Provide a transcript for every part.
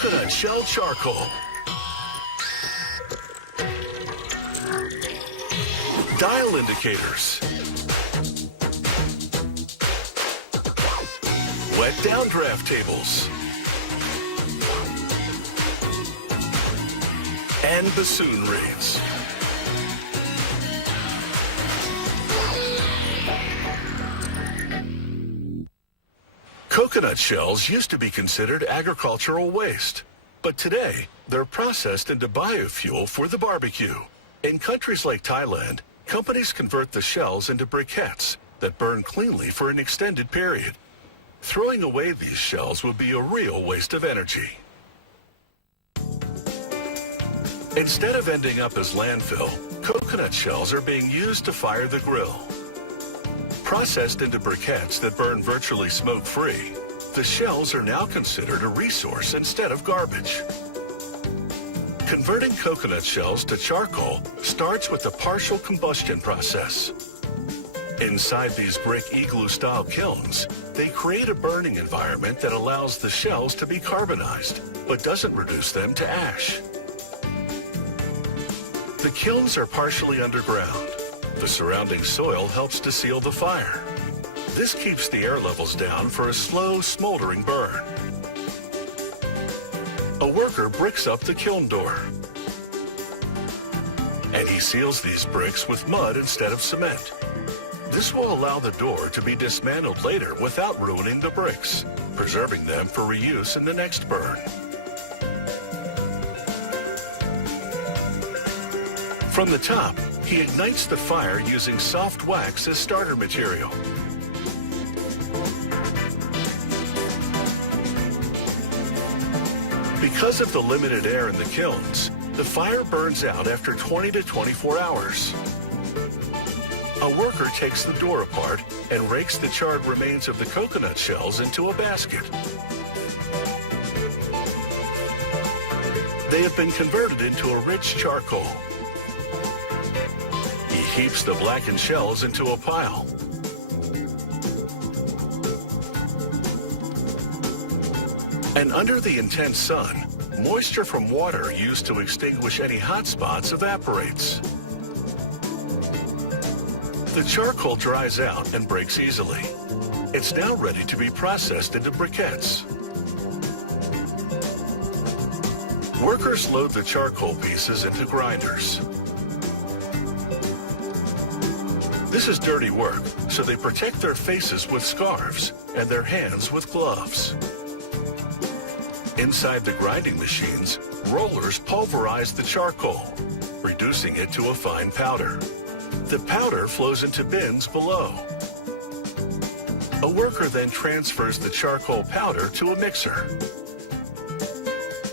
Coconut shell charcoal. Dial indicators. Wet downdraft tables. And bassoon reeds. Coconut shells used to be considered agricultural waste, but today they're processed into biofuel for the barbecue. In countries like Thailand, companies convert the shells into briquettes that burn cleanly for an extended period. Throwing away these shells would be a real waste of energy. Instead of ending up as landfill, coconut shells are being used to fire the grill. Processed into briquettes that burn virtually smoke-free, the shells are now considered a resource instead of garbage. Converting coconut shells to charcoal starts with the partial combustion process. Inside these brick igloo-style kilns, they create a burning environment that allows the shells to be carbonized, but doesn't reduce them to ash. The kilns are partially underground. The surrounding soil helps to seal the fire. This keeps the air levels down for a slow, smoldering burn. A worker bricks up the kiln door. And he seals these bricks with mud instead of cement. This will allow the door to be dismantled later without ruining the bricks, preserving them for reuse in the next burn. From the top, he ignites the fire using soft wax as starter material. Because of the limited air in the kilns, the fire burns out after 20 to 24 hours. A worker takes the door apart and rakes the charred remains of the coconut shells into a basket. They have been converted into a rich charcoal. He heaps the blackened shells into a pile. And under the intense sun, moisture from water used to extinguish any hot spots evaporates. The charcoal dries out and breaks easily. It's now ready to be processed into briquettes. Workers load the charcoal pieces into grinders. This is dirty work, so they protect their faces with scarves and their hands with gloves. Inside the grinding machines, rollers pulverize the charcoal, reducing it to a fine powder. The powder flows into bins below. A worker then transfers the charcoal powder to a mixer.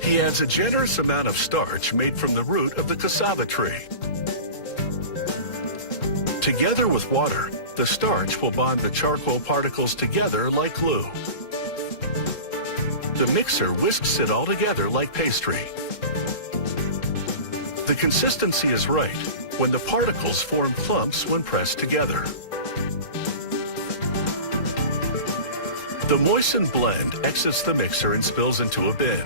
He adds a generous amount of starch made from the root of the cassava tree. Together with water, the starch will bond the charcoal particles together like glue. The mixer whisks it all together like pastry. The consistency is right when the particles form clumps when pressed together. The moistened blend exits the mixer and spills into a bin.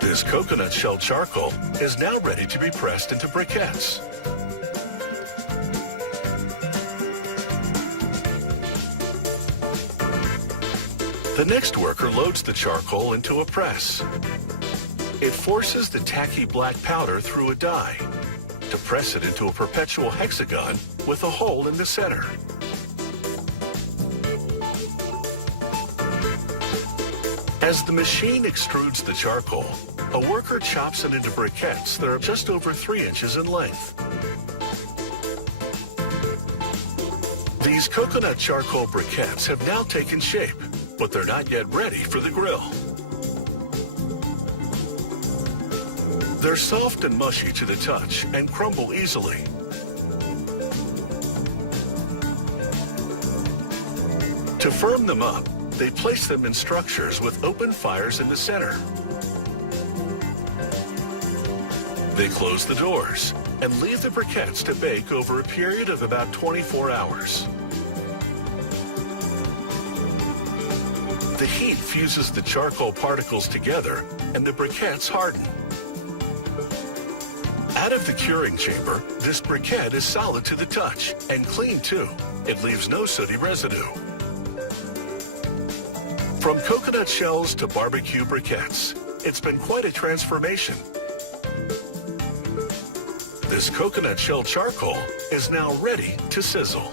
This coconut shell charcoal is now ready to be pressed into briquettes. The next worker loads the charcoal into a press. It forces the tacky black powder through a die to press it into a perpetual hexagon with a hole in the center. As the machine extrudes the charcoal, a worker chops it into briquettes that are just over 3 inches in length. These coconut charcoal briquettes have now taken shape, but they're not yet ready for the grill. They're soft and mushy to the touch and crumble easily. To firm them up, they place them in structures with open fires in the center. They close the doors and leave the briquettes to bake over a period of about 24 hours. They The heat fuses the charcoal particles together and the briquettes harden. Out of the curing chamber, this briquette is solid to the touch and clean too. It leaves no sooty residue. From coconut shells to barbecue briquettes, it's been quite a transformation. This coconut shell charcoal is now ready to sizzle.